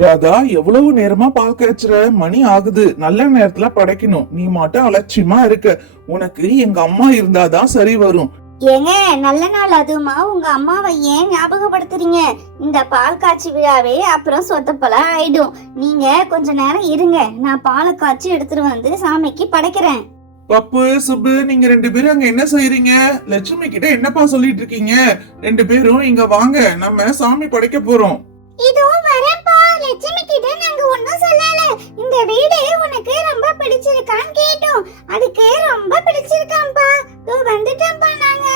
ராதா, எவ்வளவு நேரமா பால் காய்ச்சுற? மணி ஆகுது. நல்ல நேரத்துல படைக்கணும். நீ மட்டும் அலட்சியமா இருக்க. உனக்கு எங்க அம்மா இருந்தாதான் சரி வரும். ஏங்க, நல்ல நாள் அதுமா உங்க அம்மாவை ஏன் ஞாபகப்படுத்துறீங்க? இந்த பால் காய்ச்சி விழாவே அப்புறம் சொத்தப்பல ஆயிடும். நீங்க கொஞ்ச நேரம் இருங்க, நான் பாலை காய்ச்சி எடுத்துட்டு வந்து சாமிக்கு படைக்கிறேன். பப்பு, சுப்பு, நீங்க ரெண்டு பேரும் அங்க என்ன செய்யறீங்க? லட்சுமி கிட்ட என்னப்பா சொல்லிட்டு இருக்கீங்க? ரெண்டு பேரும் இங்க வாங்க, நம்ம சாமி படைக்க போறோம். இதோ வரேன்ப்பா. லட்சுமி கிட்ட நாங்க ஒண்ணும் சொல்லல. இந்த வீடு உனக்கு ரொம்ப பிடிச்சிருக்கான்னு கேட்டோம். அதுக்கு ரொம்ப பிடிச்சிருக்காம்பா. தோ வந்துட்டோம்பா நாங்க.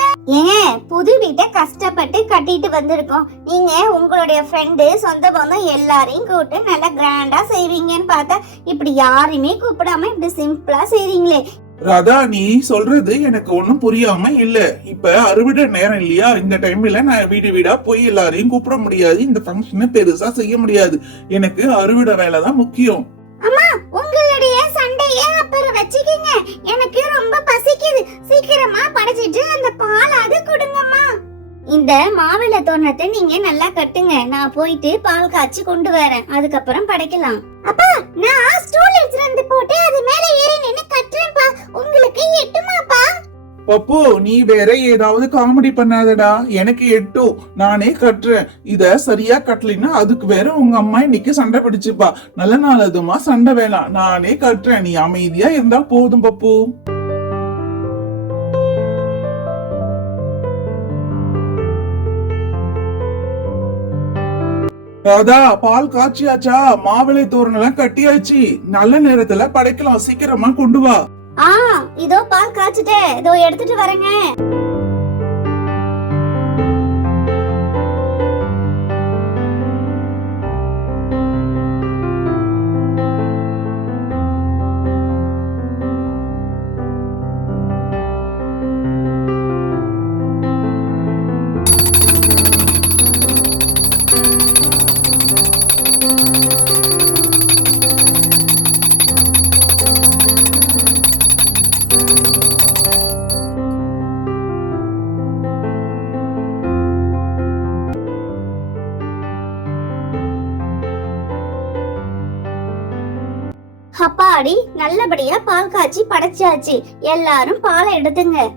ஏன் புது வீட்டை கஷ்டப்பட்டு கட்டிட்டு வந்திருக்கோம். நீங்க உங்களுடைய ஃப்ரெண்டு சொந்த பந்தம் எல்லாரையும் கூப்பிட்டு நல்லா கிராண்டா செய்வீங்கன்னு பார்த்தா இப்படி யாரையுமே கூப்பிடாம இப்படி சிம்பிளா செய்றீங்களே. ராதா, நீ சொல்றது எனக்கு ஒண்ணும் புரியாம இல்ல. இப்ப அறுவடை நேரம் இல்லையா? இந்த டைம்ல நான் வீடு வீடா போய் எல்லாரையும் கூப்பிட முடியாது. இந்த ஃபங்க்ஷனை பெருசா செய்ய முடியாது. எனக்கு அறுவடை வேலை தான் முக்கியம். அம்மா, உங்களுடைய சண்டைய அப்புறம் வச்சுக்கீங்க. எனக்கு ரொம்ப பசிக்குது. சீக்கிரமா படைச்சிட்டு அந்த பாலாவது கொடுங்கம்மா. இந்த மாவிளை தோரணத்தை நீங்க நல்லா கட்டுங்க. நான் போயிட்டு பால் காய்ச்சி கொண்டு வரேன். அதுக்கப்புறம் படைக்கலாம். அப்பா, நான் ஸ்டூல் எடுத்துட்டு வந்து போட்டு அது மேல ஏறி நின்னு கட்டுறேன்ப்பா. உங்களுக்கு எட்டுமாப்பா? பப்பு, நீ வேற ஏதாவது காமெடி பண்ணாதடா. எனக்கு எட்டும், நானே கட்டுறேன். இத சரியா கட்டலினா அதுக்கு வேற உங்க அம்மா இன்னைக்கு சண்டை பிடிச்சுப்பா. நல்ல நாள் அதுமா, சண்டை வேணாம். நானே கட்டுறேன். நீ அமைதியா இருந்தா போதும் பப்பு. ராதா, பால் காய்ச்சியாச்சா? மாவிளை தோரணம் எல்லாம் கட்டியாச்சு. நல்ல நேரத்துல படைக்கலாம். சீக்கிரமா கொண்டு வா. இதோ பால் காய்ச்சிட்டேன். இதோ எடுத்துட்டு வரேங்க. அப்பாடி, நல்லபடியா பால் காய்ச்சி படைச்சாச்சு. எல்லாரும் பாலை எடுத்துங்க.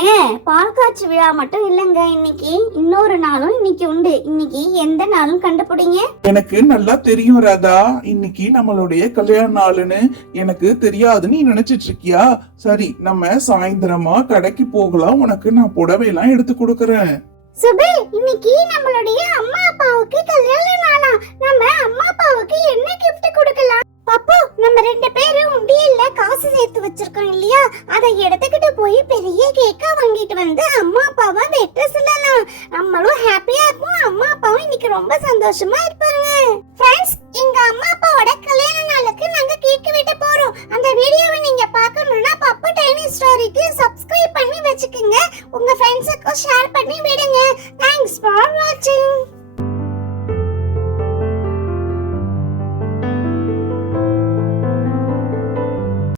ஏன் பால் காய்ச்சி விழா மட்டும் இல்லங்க, இன்னைக்கு இன்னொரு நாளும் இன்னைக்கு உண்டு. இன்னைக்கு எந்த நாளும் கண்டுபிடிங்க. எனக்கு நல்லா தெரியும் ராதா. இன்னைக்கு நம்மளுடைய கல்யாண நாளுன்னு எனக்கு தெரியாதுன்னு நீ நினைச்சிட்டு இருக்கியா? சரி, நம்ம சாயந்தரமா கடைக்கு போகலாம். உனக்கு நான் புடவை எல்லாம் எடுத்து கொடுக்கறேன். சுபே, இன்னைக்கு நம்மளுடைய அம்மா அப்பாவுக்கு கல்யாண நாளா? நம்ம அம்மா அப்பாவுக்கு என்ன கிஃப்ட் கொடுக்கலாம்? பாப்பு, நம்ம ரெண்டு பேரும் உண்டியல்ல காசு சேர்த்து வச்சிருக்கோம் இல்லையா? அதை எடுத்துக்கிட்டு போய் பெரிய கேக்கா வாங்கிட்டு வந்து அம்மா அப்பாவை வெட்ட சொல்லலாம். நம்மளும் ஹாப்பியா இருப்போம். அம்மா அப்பாவும் இன்னைக்கு ரொம்ப சந்தோஷமா இருப்பாங்க. ஃப்ரெண்ட்ஸ், எங்க அம்மா அப்பாவோட கல்யாண நாளுக்கு நாங்க கேக் வெட்ட போறோம். அந்த வீடியோவை நீங்க பார்க்கணும்னா பப்பு டைனி ஸ்டோரிக்கு சப்ஸ்கிரைப்